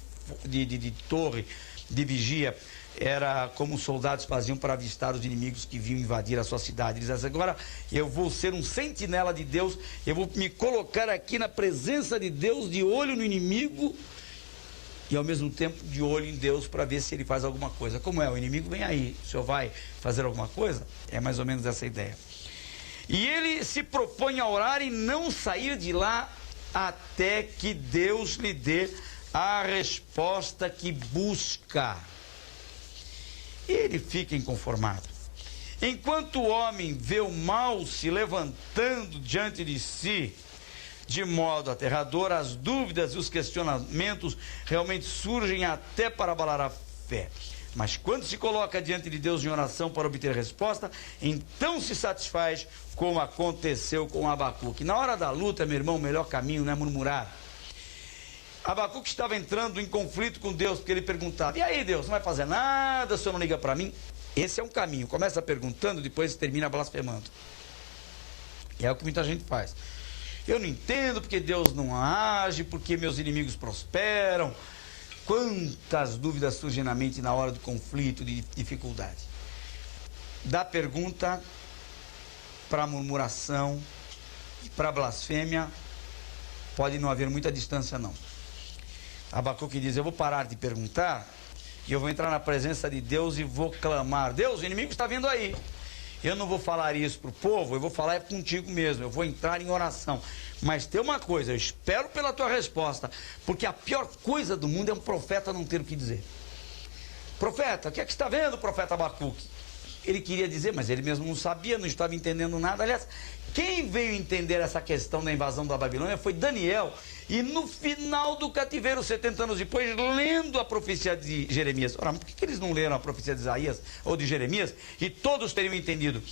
torre, de vigia era como os soldados faziam para avistar os inimigos que vinham invadir a sua cidade. Ele diz assim: agora eu vou ser um sentinela de Deus, eu vou me colocar aqui na presença de Deus, de olho no inimigo e ao mesmo tempo de olho em Deus, para ver se ele faz alguma coisa. Como é? O inimigo vem aí, o senhor vai fazer alguma coisa? É mais ou menos essa ideia. E ele se propõe a orar e não sair de lá até que Deus lhe dê a resposta que busca. Ele fica inconformado. Enquanto o homem vê o mal se levantando diante de si, de modo aterrador, as dúvidas e os questionamentos realmente surgem até para abalar a fé. Mas quando se coloca diante de Deus em oração para obter resposta, então se satisfaz, como aconteceu com Abacuque. Na hora da luta, meu irmão, o melhor caminho não é murmurar. Abacuque estava entrando em conflito com Deus, porque ele perguntava: e aí, Deus, não vai fazer nada, o senhor não liga para mim? Esse é um caminho, começa perguntando, depois termina blasfemando. E é o que muita gente faz. Eu não entendo porque Deus não age, porque meus inimigos prosperam. Quantas dúvidas surgem na mente na hora do conflito, de dificuldade. Da pergunta para a murmuração e para a blasfêmia, pode não haver muita distância não. Abacuque diz: eu vou parar de perguntar e eu vou entrar na presença de Deus e vou clamar: Deus, o inimigo está vindo aí. Eu não vou falar isso para o povo, eu vou falar contigo mesmo, eu vou entrar em oração. Mas tem uma coisa, eu espero pela tua resposta, porque a pior coisa do mundo é um profeta não ter o que dizer. Profeta, o que é que está vendo, profeta Abacuque? Ele queria dizer, mas ele mesmo não sabia, não estava entendendo nada. Aliás, quem veio entender essa questão da invasão da Babilônia foi Daniel. E no final do cativeiro, 70 anos depois, lendo a profecia de Jeremias. Ora, por que eles não leram a profecia de Isaías ou de Jeremias? E todos teriam entendido.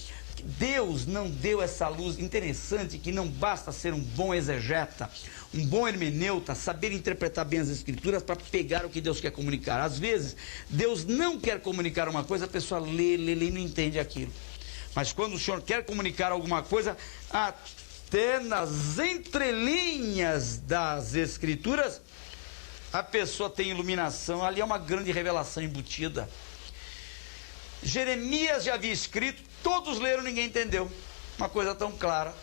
Deus não deu essa luz. Interessante que não basta ser um bom exegeta, um bom hermeneuta, saber interpretar bem as escrituras para pegar o que Deus quer comunicar. Às vezes, Deus não quer comunicar uma coisa, a pessoa lê e não entende aquilo. Mas quando o Senhor quer comunicar alguma coisa, até nas entrelinhas das escrituras, a pessoa tem iluminação. Ali é uma grande revelação embutida. Jeremias já havia escrito, todos leram, ninguém entendeu. Uma coisa tão clara.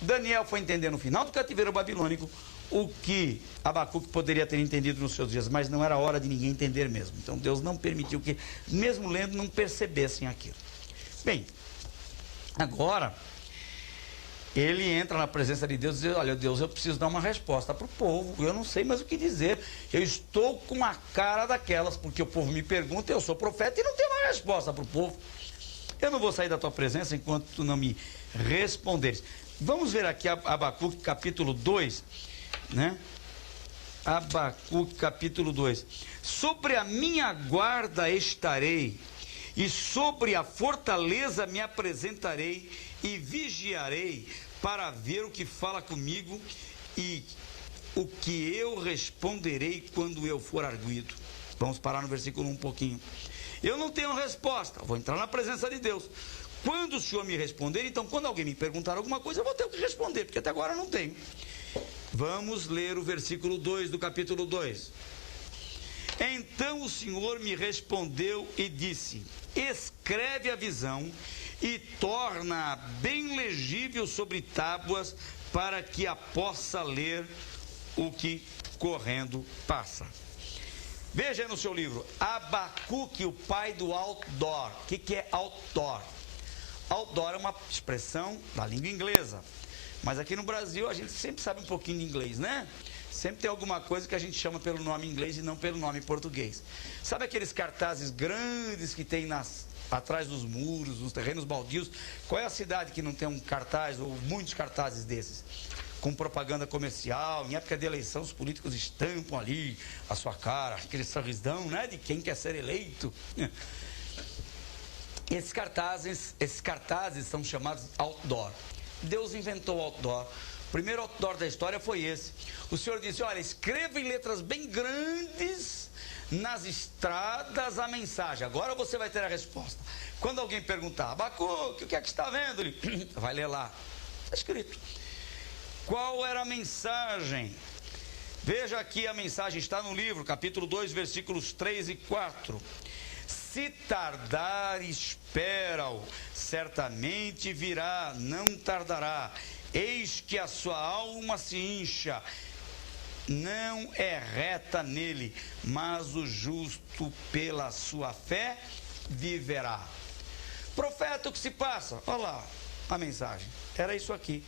Daniel foi entender no final do cativeiro babilônico o que Abacuque poderia ter entendido nos seus dias, mas não era hora de ninguém entender mesmo. Então Deus não permitiu que, mesmo lendo, não percebessem aquilo. Bem, agora ele entra na presença de Deus e diz: olha, Deus, eu preciso dar uma resposta para o povo, eu não sei mais o que dizer, eu estou com a cara daquelas, porque o povo me pergunta, eu sou profeta e não tenho uma resposta para o povo. Eu não vou sair da tua presença enquanto tu não me responderes. Vamos ver aqui Abacuque capítulo 2, né? Abacuque capítulo 2. Sobre a minha guarda estarei, e sobre a fortaleza me apresentarei, e vigiarei para ver o que fala comigo e o que eu responderei quando eu for arguido. Vamos parar no versículo 1 um pouquinho. Eu não tenho resposta, vou entrar na presença de Deus. Quando o Senhor me responder, então quando alguém me perguntar alguma coisa, eu vou ter o que responder, porque até agora eu não tenho. Vamos ler o versículo 2 do capítulo 2. Então o Senhor me respondeu e disse: escreve a visão e torna-a bem legível sobre tábuas, para que a possa ler o que correndo passa. Veja aí no seu livro, Abacuque, o pai do outdoor. O que é outdoor? Outdoor é uma expressão da língua inglesa, mas aqui no Brasil a gente sempre sabe um pouquinho de inglês, né? Sempre tem alguma coisa que a gente chama pelo nome inglês e não pelo nome português. Sabe aqueles cartazes grandes que tem atrás dos muros, nos terrenos baldios? Qual é a cidade que não tem um cartaz ou muitos cartazes desses? Com propaganda comercial, em época de eleição, os políticos estampam ali a sua cara, aquele sorrisão, né, de quem quer ser eleito. Esses cartazes são chamados outdoor. Deus inventou o outdoor. O primeiro outdoor da história foi esse. O Senhor disse: olha, escreva em letras bem grandes nas estradas a mensagem. Agora você vai ter a resposta. Quando alguém perguntar: Abacuque, o que é que está vendo? Ele vai ler lá. Está escrito. Qual era a mensagem? Veja aqui a mensagem, está no livro, capítulo 2, versículos 3 e 4. Se tardar, espera-o, certamente virá, não tardará. Eis que a sua alma se incha, não é reta nele, mas o justo pela sua fé viverá. Profeta, o que se passa? Olha lá a mensagem, era isso aqui.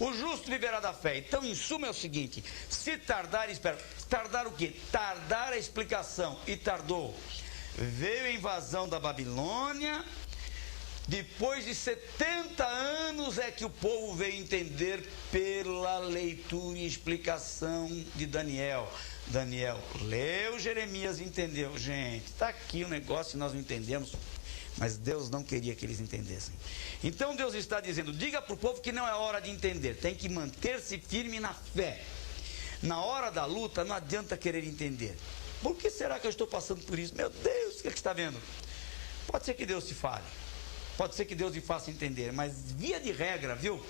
O justo viverá da fé. Então, em suma, é o seguinte: se tardar, espera. Tardar o quê? Tardar a explicação. E tardou. Veio a invasão da Babilônia. Depois de 70 anos é que o povo veio entender pela leitura e explicação de Daniel. Daniel leu Jeremias e entendeu. Gente, está aqui o negócio e nós não entendemos. Mas Deus não queria que eles entendessem. Então Deus está dizendo: diga para o povo que não é hora de entender, tem que manter-se firme na fé. Na hora da luta não adianta querer entender. Por que será que eu estou passando por isso? Meu Deus, o que está vendo? Pode ser que Deus te fale, pode ser que Deus te faça entender, mas via de regra, viu?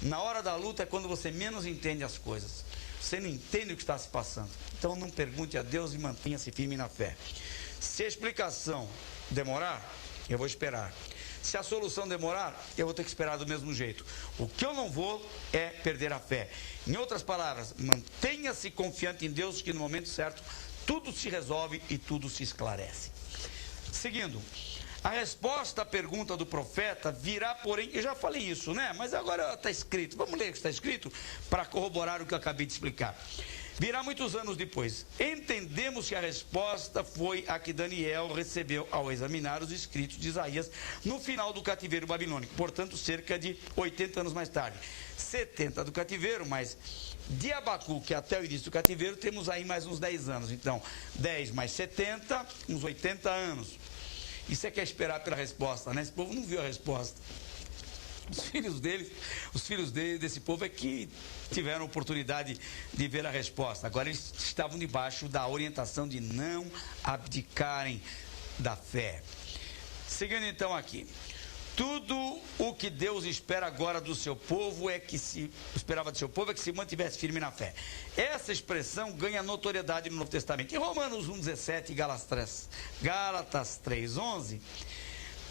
Na hora da luta é quando você menos entende as coisas. Você não entende o que está se passando. Então não pergunte a Deus e mantenha-se firme na fé. Se a explicação demorar, eu vou esperar. Se a solução demorar, eu vou ter que esperar do mesmo jeito. O que eu não vou é perder a fé. Em outras palavras, mantenha-se confiante em Deus, que no momento certo tudo se resolve e tudo se esclarece. Seguindo, a resposta à pergunta do profeta virá, porém, eu já falei isso, né? Mas agora está escrito. Vamos ler o que está escrito para corroborar o que eu acabei de explicar. Virá muitos anos depois. Entendemos que a resposta foi a que Daniel recebeu ao examinar os escritos de Isaías no final do cativeiro babilônico, portanto cerca de 80 anos mais tarde. 70 do cativeiro, mas de Abacuque até o início do cativeiro temos aí mais uns 10 anos. Então 10 mais 70, uns 80 anos. Isso é que é esperar pela resposta, né? Esse povo não viu a resposta. Os filhos desse povo é que tiveram a oportunidade de ver a resposta. Agora eles estavam debaixo da orientação de não abdicarem da fé. Seguindo então aqui. Tudo o que Deus espera agora do seu povo esperava do seu povo é que se mantivesse firme na fé. Essa expressão ganha notoriedade no Novo Testamento. Em Romanos 1,17 e Gálatas 3,11,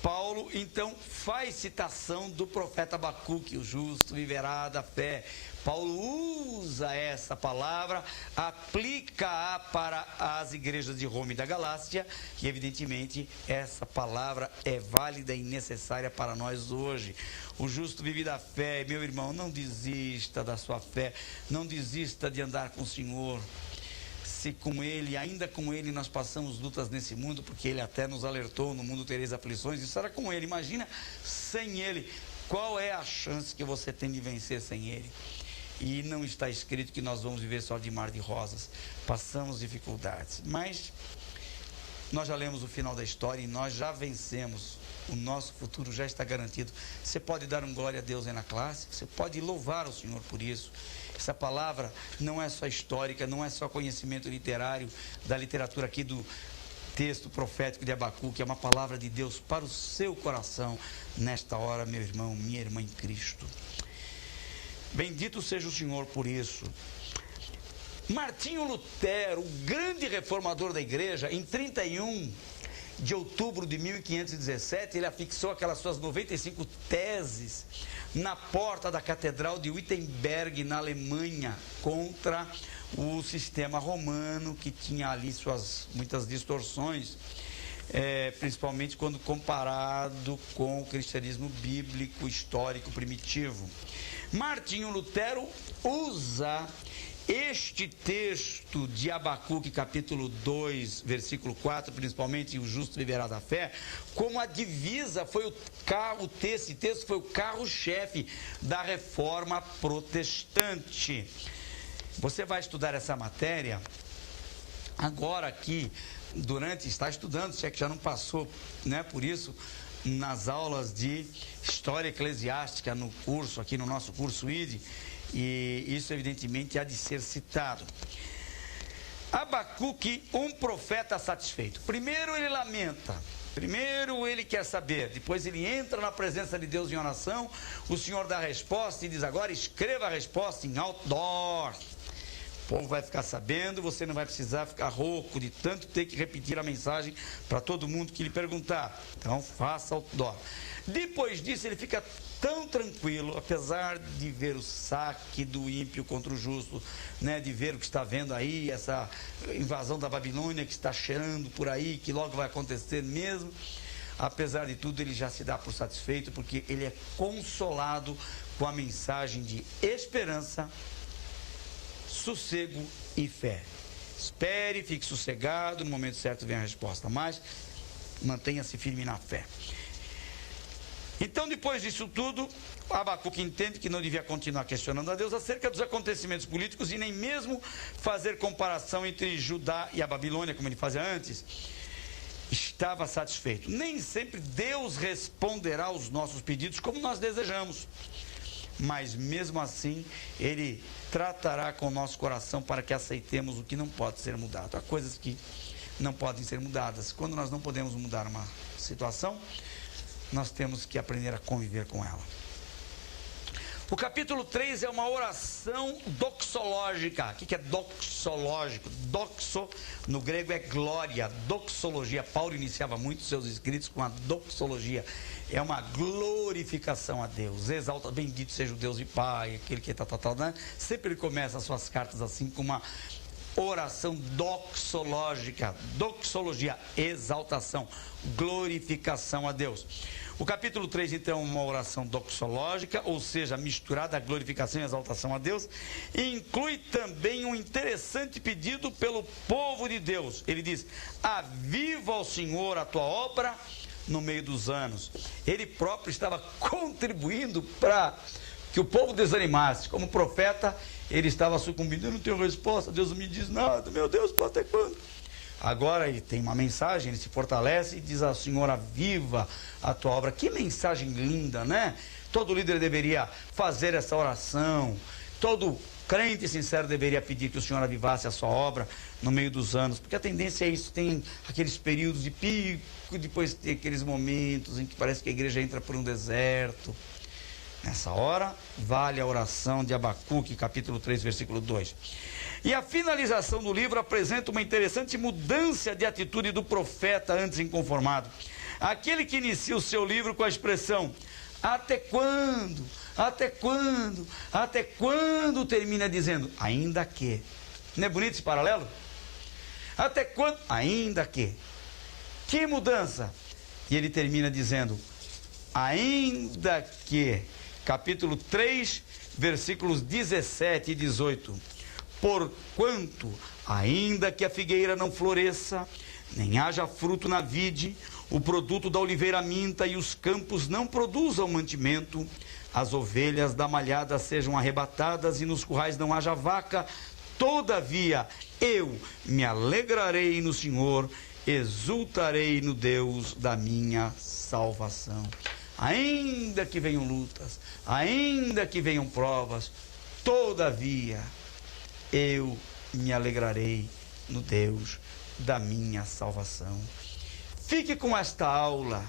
Paulo então faz citação do profeta Abacuque: o justo viverá da fé. Paulo usa essa palavra, aplica-a para as igrejas de Roma e da Galácia, e evidentemente essa palavra é válida e necessária para nós hoje. O justo vive da fé. Meu irmão, não desista da sua fé, não desista de andar com o Senhor. Se com Ele, ainda com Ele, nós passamos lutas nesse mundo, porque Ele até nos alertou: no mundo tereis aflições. Isso era com Ele. Imagina sem Ele. Qual é a chance que você tem de vencer sem Ele? E não está escrito que nós vamos viver só de mar de rosas. Passamos dificuldades, mas nós já lemos o final da história e nós já vencemos. O nosso futuro já está garantido. Você pode dar um glória a Deus aí na classe, você pode louvar o Senhor por isso. Essa palavra não é só histórica, não é só conhecimento literário da literatura aqui do texto profético de Abacuque. É uma palavra de Deus para o seu coração nesta hora, meu irmão, minha irmã em Cristo. Bendito seja o Senhor por isso. Martinho Lutero, o grande reformador da igreja, em 31 de outubro de 1517, ele afixou aquelas suas 95 teses na porta da Catedral de Wittenberg, na Alemanha, contra o sistema romano, que tinha ali suas muitas distorções, principalmente quando comparado com o cristianismo bíblico, histórico, primitivo. Martinho Lutero usa este texto de Abacuque, capítulo 2, versículo 4, principalmente, o justo viverá da fé, como a divisa, esse texto foi o carro-chefe da reforma protestante. Você vai estudar essa matéria agora aqui, está estudando, se é que já não passou, né, por isso, nas aulas de História Eclesiástica, no curso, aqui no nosso curso ID, e isso evidentemente há de ser citado. Abacuque, um profeta satisfeito. Primeiro ele lamenta, primeiro ele quer saber, depois ele entra na presença de Deus em oração, o Senhor dá a resposta e diz: agora escreva a resposta em outdoor. povo vai ficar sabendo, você não vai precisar ficar rouco de tanto ter que repetir a mensagem para todo mundo que lhe perguntar. Então, faça outdoor. Depois disso, ele fica tão tranquilo, apesar de ver o saque do ímpio contra o justo, né, de ver o que está vendo aí, essa invasão da Babilônia que está cheirando por aí, que logo vai acontecer mesmo. Apesar de tudo, ele já se dá por satisfeito, porque ele é consolado com a mensagem de esperança, sossego e fé. Espere, fique sossegado, no momento certo vem a resposta, mas mantenha-se firme na fé. Então, depois disso tudo, Abacuque entende que não devia continuar questionando a Deus acerca dos acontecimentos políticos e nem mesmo fazer comparação entre Judá e a Babilônia, como ele fazia antes. Estava satisfeito. Nem sempre Deus responderá aos nossos pedidos como nós desejamos, mas mesmo assim Ele tratará com o nosso coração para que aceitemos o que não pode ser mudado. Há coisas que não podem ser mudadas. Quando nós não podemos mudar uma situação, nós temos que aprender a conviver com ela. O capítulo 3 é uma oração doxológica. O que é doxológico? Doxo, no grego, é glória. Doxologia. Paulo iniciava muito seus escritos com a doxologia. É uma glorificação a Deus. Exalta, bendito seja o Deus e Pai, aquele que né? Sempre ele começa as suas cartas assim com uma oração doxológica. Doxologia, exaltação, glorificação a Deus. O capítulo 3, então, é uma oração doxológica, ou seja, misturada a glorificação e exaltação a Deus, e inclui também um interessante pedido pelo povo de Deus. Ele diz: aviva ao Senhor a tua obra no meio dos anos. Ele próprio estava contribuindo para que o povo desanimasse. Como profeta, ele estava sucumbindo. Eu não tenho resposta, Deus não me diz nada, meu Deus, até quando? Agora ele tem uma mensagem, ele se fortalece e diz ao Senhor: aviva a tua obra. Que mensagem linda, né? Todo líder deveria fazer essa oração, todo crente sincero deveria pedir que o Senhor avivasse a sua obra no meio dos anos, porque a tendência é isso, tem aqueles períodos de pico, depois tem aqueles momentos em que parece que a igreja entra por um deserto. Nessa hora, vale a oração de Abacuque, capítulo 3, versículo 2. E a finalização do livro apresenta uma interessante mudança de atitude do profeta antes inconformado. Aquele que inicia o seu livro com a expressão: até quando? Até quando? Até quando? Termina dizendo: ainda que. Não é bonito esse paralelo? Até quando? Ainda que. Que mudança? E ele termina dizendo: ainda que. Capítulo 3, versículos 17 e 18. Porquanto, ainda que a figueira não floresça, nem haja fruto na vide, o produto da oliveira minta e os campos não produzam mantimento, as ovelhas da malhada sejam arrebatadas e nos currais não haja vaca, todavia eu me alegrarei no Senhor, exultarei no Deus da minha salvação. Ainda que venham lutas, ainda que venham provas, todavia eu me alegrarei no Deus da minha salvação. Fique com esta aula,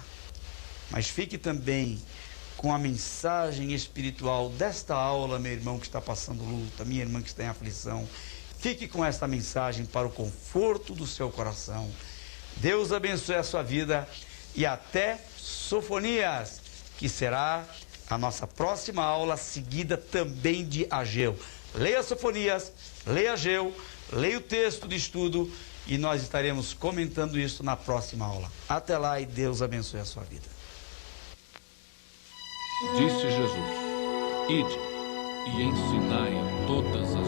mas fique também com a mensagem espiritual desta aula, meu irmão que está passando luta, minha irmã que está em aflição. Fique com esta mensagem para o conforto do seu coração. Deus abençoe a sua vida e até Sofonias, que será a nossa próxima aula, seguida também de Ageu. Leia Sofonias, leia Ageu, leia o texto de estudo e nós estaremos comentando isso na próxima aula. Até lá e Deus abençoe a sua vida. Disse Jesus: ide e ensinai em todas as